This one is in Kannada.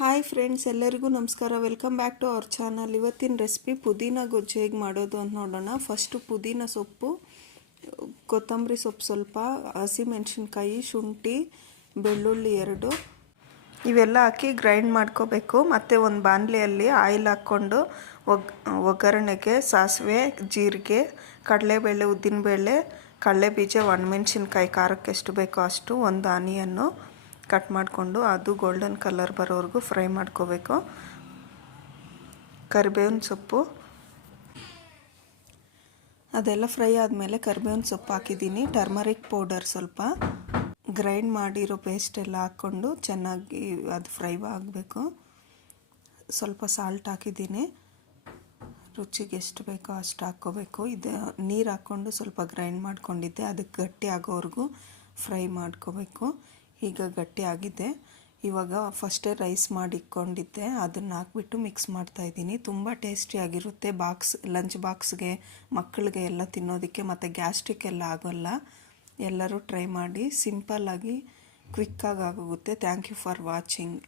ಹಾಯ್ ಫ್ರೆಂಡ್ಸ್, ಎಲ್ಲರಿಗೂ ನಮಸ್ಕಾರ. Welcome back to our channel. ಇವತ್ತಿನ ರೆಸಿಪಿ ಪುದೀನ ಗೊಜ್ಜು ಹೇಗೆ ಮಾಡೋದು ಅಂತ ನೋಡೋಣ. ಫಸ್ಟು ಪುದೀನ ಸೊಪ್ಪು, ಕೊತ್ತಂಬರಿ ಸೊಪ್ಪು ಸ್ವಲ್ಪ, ಹಸಿಮೆಣಸಿನ್ಕಾಯಿ, ಶುಂಠಿ, ಬೆಳ್ಳುಳ್ಳಿ 2 ಇವೆಲ್ಲ ಹಾಕಿ ಗ್ರೈಂಡ್ ಮಾಡ್ಕೋಬೇಕು. ಮತ್ತು ಒಂದು ಬಾಣಲೆಯಲ್ಲಿ ಆಯಿಲ್ ಹಾಕ್ಕೊಂಡು ಒಗ್ಗರಣೆಗೆ ಸಾಸಿವೆ, ಜೀರಿಗೆ, ಕಡಲೆಬೇಳೆ, ಉದ್ದಿನಬೇಳೆ, ಕಡಲೆಬೀಜ, ಒಣಮೆಣಸಿನ್ಕಾಯಿ, ಖಾರಕ್ಕೆ ಎಷ್ಟು ಬೇಕೋ ಅಷ್ಟು, ಒಂದು ಆನಿಯನ್ನು ಕಟ್ ಮಾಡಿಕೊಂಡು ಅದು ಗೋಲ್ಡನ್ ಕಲರ್ ಬರೋವರೆಗೂ ಫ್ರೈ ಮಾಡ್ಕೋಬೇಕು. ಕರಿಬೇವಿನ ಸೊಪ್ಪು ಅದೆಲ್ಲ ಫ್ರೈ ಆದಮೇಲೆ ಕರಿಬೇವಿನ ಸೊಪ್ಪು ಹಾಕಿದ್ದೀನಿ. ಟರ್ಮರಿಕ್ ಪೌಡರ್ ಸ್ವಲ್ಪ, ಗ್ರೈಂಡ್ ಮಾಡಿರೋ ಪೇಸ್ಟ್ ಎಲ್ಲ ಹಾಕ್ಕೊಂಡು ಚೆನ್ನಾಗಿ ಅದು ಫ್ರೈ ಆಗಬೇಕು. ಸ್ವಲ್ಪ ಸಾಲ್ಟ್ ಹಾಕಿದ್ದೀನಿ, ರುಚಿಗೆ ಎಷ್ಟು ಬೇಕೋ ಅಷ್ಟು ಹಾಕ್ಕೋಬೇಕು. ಇದು ನೀರು ಹಾಕ್ಕೊಂಡು ಸ್ವಲ್ಪ ಗ್ರೈಂಡ್ ಮಾಡ್ಕೊಂಡಿದ್ದೆ, ಅದಕ್ಕೆ ಗಟ್ಟಿ ಆಗೋವರೆಗೂ ಫ್ರೈ ಮಾಡ್ಕೋಬೇಕು. ಈಗ ಗಟ್ಟಿ ಆಗಿದೆ. ಇವಾಗ ಫಸ್ಟೇ ರೈಸ್ ಮಾಡಿಟ್ಕೊಂಡಿದ್ದೆ, ಅದನ್ನು ಹಾಕ್ಬಿಟ್ಟು ಮಿಕ್ಸ್ ಮಾಡ್ತಾಯಿದ್ದೀನಿ. ತುಂಬ ಟೇಸ್ಟಿಯಾಗಿರುತ್ತೆ. ಲಂಚ್ ಬಾಕ್ಸ್ಗೆ ಮಕ್ಕಳಿಗೆ ಎಲ್ಲ ತಿನ್ನೋದಕ್ಕೆ, ಮತ್ತು ಗ್ಯಾಸ್ಟ್ರಿಕ್ ಎಲ್ಲ ಆಗೋಲ್ಲ. ಎಲ್ಲರೂ ಟ್ರೈ ಮಾಡಿ. ಸಿಂಪಲ್ಲಾಗಿ ಕ್ವಿಕ್ಕಾಗಿ ಆಗೋಗುತ್ತೆ. Thank you for watching.